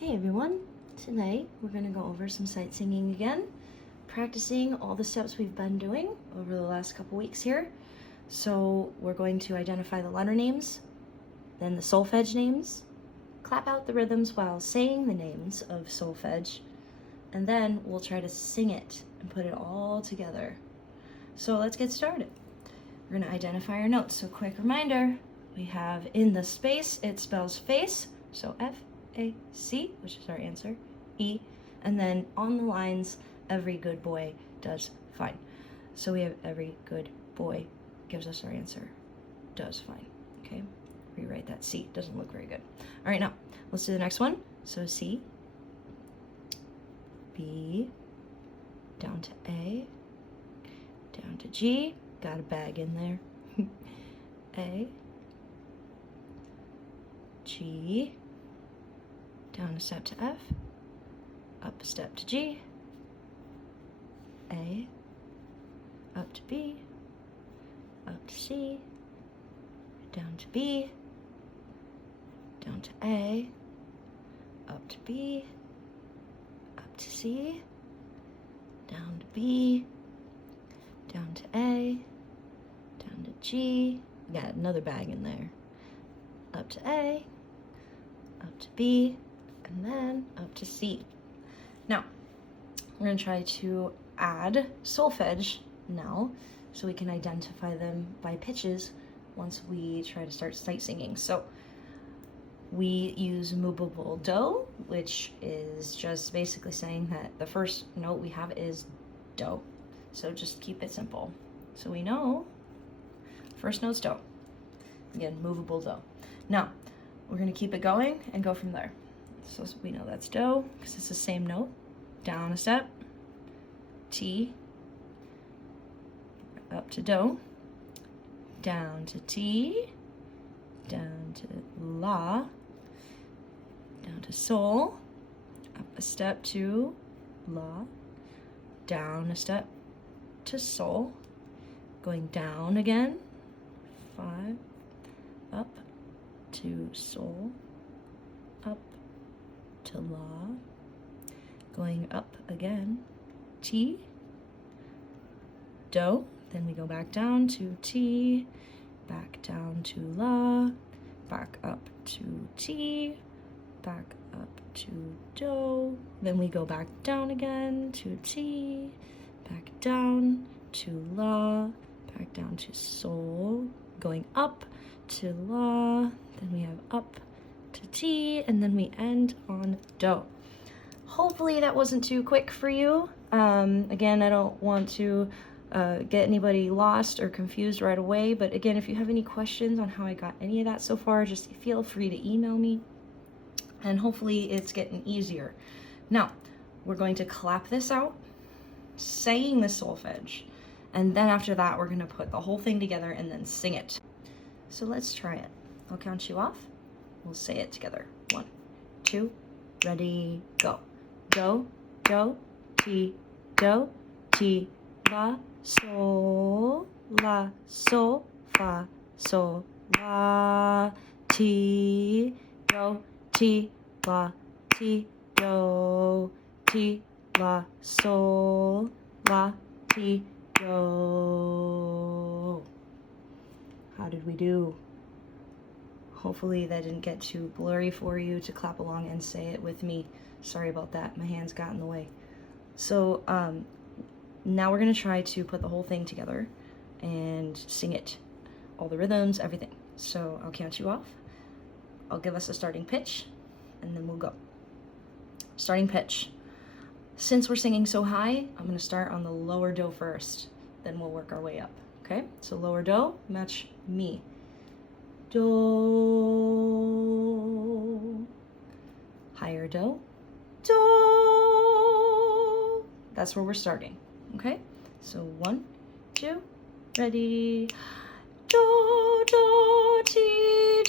Hey everyone, tonight we're going to go over some sight singing again, practicing all the steps we've been doing over the last couple weeks here. So we're going to identify the letter names, then the solfege names, clap out the rhythms while saying the names of solfege, and then we'll try to sing it and put it all together. So let's get started. We're going to identify our notes. So quick reminder, we have in the space, it spells face, so F-A-C, which is our answer, E, and then on the lines, every good boy does fine. So we have every good boy gives us our answer, does fine, okay? Rewrite that C, doesn't look very good. All right, now, let's do the next one. So C, B, down to A, down to G, got a bag in there, A, G, down a step to F, up a step to G, A, up to B, up to C, down to B, down to A, up to B, up to C, down to B, down to A, down to G, got another bag in there, up to A, up to B, and then up to C. Now, we're going to try to add solfege now so we can identify them by pitches once we try to start sight singing. So we use movable do, which is just basically saying that the first note we have is do. So just keep it simple. So we know first note's do. Again, movable do. Now, we're going to keep it going and go from there. So we know that's do because it's the same note. Down a step, T, up to do, down to T, down to la, down to sol, up a step to la, down a step to sol, going down again, 5, up to sol, up to la, going up again, T, do, then we go back down to T, back down to la, back up to T, back up to do, then we go back down again to T, back down to la, back down to sol, going up to la, then we have up to T, and then we end on do. Hopefully that wasn't too quick for you. Again, I don't want to get anybody lost or confused right away, but again, if you have any questions on how I got any of that so far, just feel free to email me, and hopefully it's getting easier. Now, we're going to clap this out, saying the solfege, and then after that, we're gonna put the whole thing together and then sing it. So let's try it. I'll count you off. We'll say it together. 1, 2, ready, go. Do, do, ti, do, ti, la, sol, fa, sol, la, ti, do, ti, la, ti, do, ti, la, sol, la, ti, do. How did we do? Hopefully that didn't get too blurry for you to clap along and say it with me. Sorry about that, my hands got in the way. So now we're gonna try to put the whole thing together and sing it. All the rhythms, everything. So I'll count you off. I'll give us a starting pitch and then we'll go. Starting pitch. Since we're singing so high, I'm gonna start on the lower do first, then we'll work our way up, okay? So lower do, match me. Do, higher do, do. That's where we're starting, okay? So 1, 2, ready. Do, do, ti,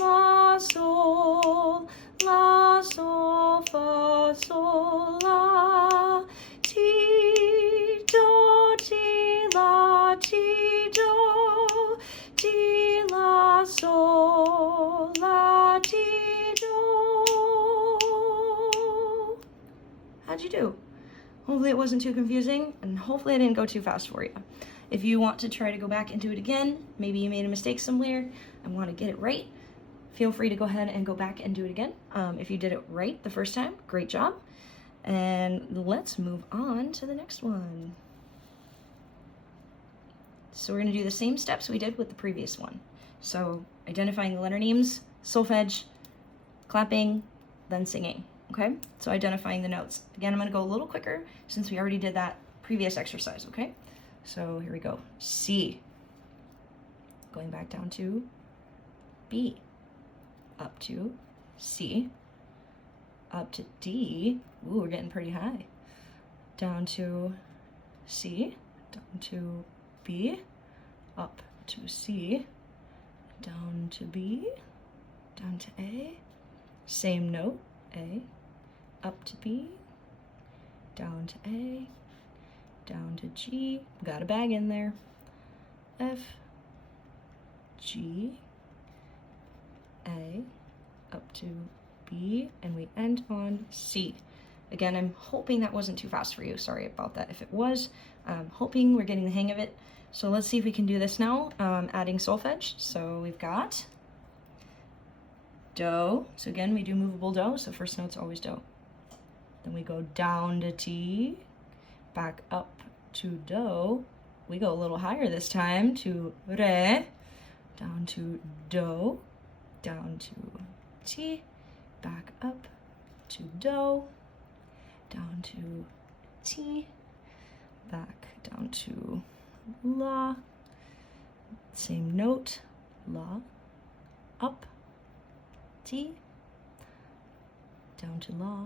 la, sol, fa, sol, la, ti, do, ti, la, ti, do, ti, la, sol, la, ti, do, How'd you do? Hopefully it wasn't too confusing, and hopefully I didn't go too fast for you. If you want to try to go back and do it again, maybe you made a mistake somewhere and want to get it right, feel free to go ahead and go back and do it again. If you did it right the first time, great job. And let's move on to the next one. So we're going to do the same steps we did with the previous one. So identifying the letter names, solfege, clapping, then singing. Okay, so identifying the notes. Again, I'm going to go a little quicker since we already did that previous exercise, okay? So here we go. C. Going back down to B. Up to C. Up to D. Ooh, we're getting pretty high. Down to C. Down to B. Up to C. Down to B. Down to A. Same note, A. Up to B, down to A, down to G, got a bag in there, F, G, A, up to B, and we end on C. Again, I'm hoping that wasn't too fast for you. Sorry about that if it was. I'm hoping we're getting the hang of it. So let's see if we can do this now, adding solfege. So we've got do. So again, we do movable do, so first note's always do. Then we go down to T, back up to do. We go a little higher this time to re, down to do, down to T, back up to do, down to T, back down to la, same note, la, up, T, down to la,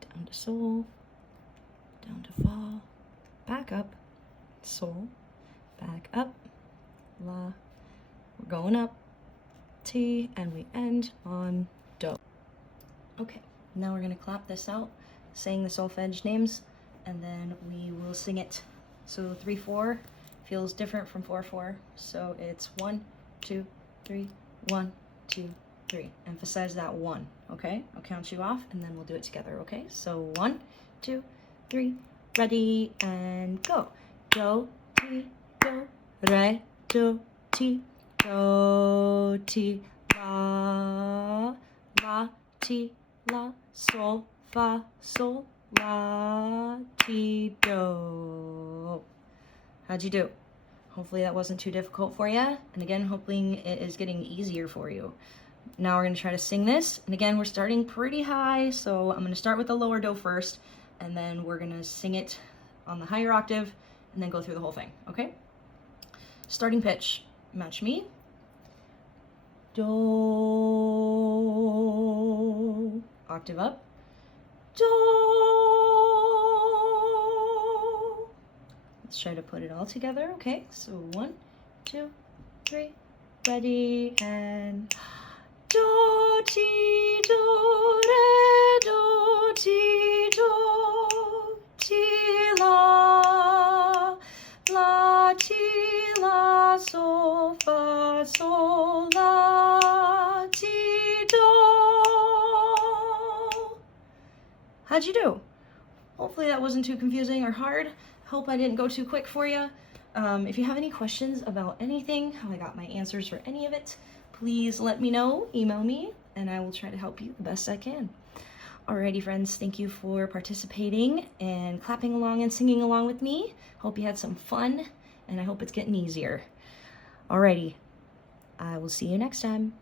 down to sol, down to fa, back up, sol, back up, la, we're going up, T, and we end on do. Okay, now we're gonna clap this out, saying the solfege names, and then we will sing it. So 3-4 feels different from 4-4, so it's 1, 2, 3, 1, 2, 3. Emphasize that 1, okay? I'll count you off and then we'll do it together, okay? So 1, 2, 3, ready, and go. Do, ti, do, re, do, ti, la, la, ti, la, sol, fa, sol, la, ti, do. How'd you do? Hopefully that wasn't too difficult for you. And again, hoping it is getting easier for you. Now we're going to try to sing this. And again, we're starting pretty high. So I'm going to start with the lower do first. And then we're going to sing it on the higher octave. And then go through the whole thing. Okay? Starting pitch. Match me. Do. Octave up. Do. Let's try to put it all together, okay? So 1, 2, 3, ready, and do, ti, do, re, do, ti, do, ti, la, la, ti, la, sol, fa, sol, la, ti, do. How'd you do? Hopefully that wasn't too confusing or hard. Hope I didn't go too quick for you. If you have any questions about anything, how I got my answers for any of it, please let me know, email me, and I will try to help you the best I can. Alrighty friends, thank you for participating and clapping along and singing along with me. Hope you had some fun, and I hope it's getting easier. Alrighty, I will see you next time.